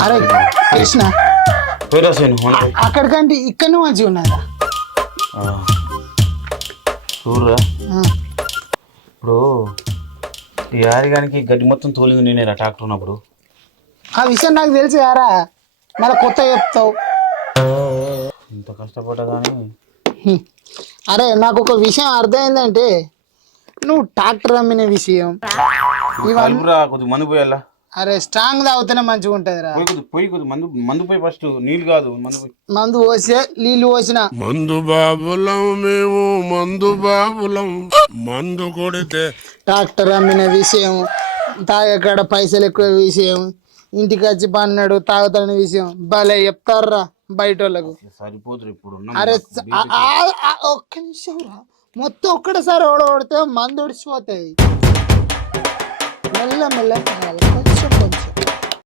అరే కృష్ణ అక్కడికంటే ఇక్కడ మంచిగా ఉన్నదా చూడరా ఇప్పుడు ఈ యారిగానికి గడ్డి మొత్తం తోలింది నేనేరా ట్రాక్టర్ ఉన్నప్పుడు. ఆ విషయం నాకు తెలుసు యారా, మళ్ళీ కొత్త చెప్తావు. ఇంత కష్టపడ్డా కానీ అరే నాకు ఒక విషయం అర్థమైందంటే నువ్వు ట్రాక్టర్ అమ్మిన విషయం కొద్ది మందు పోయాలా. అరే స్ట్రాంగ్ తాగితేనే మంచిగా ఉంటది రా. పోయి కొద్ది మందు మందు పోయి ఫస్ట్ నీళ్ళు కాదు మందు పోసే నీళ్ళు పోసిన మందు బాబులం మేము మందు బాబులం మందు కొడితే. ట్రాక్టర్ అమ్మిన విషయం, తాగక్కడ పైసలు ఎక్కువ విషయం, ఇంటికి వచ్చి పన్నాడు తాగుతాడని విషయం భలే చెప్తారా బయట వాళ్ళకు. సరిపోతురు ఇప్పుడు. అరే ఒక్క నిమిషం రా, మొత్తం ఒక్కడసారి ఓడగొడితే మందు ఒడిచిపోతాయి. మెల్ల మెల్ల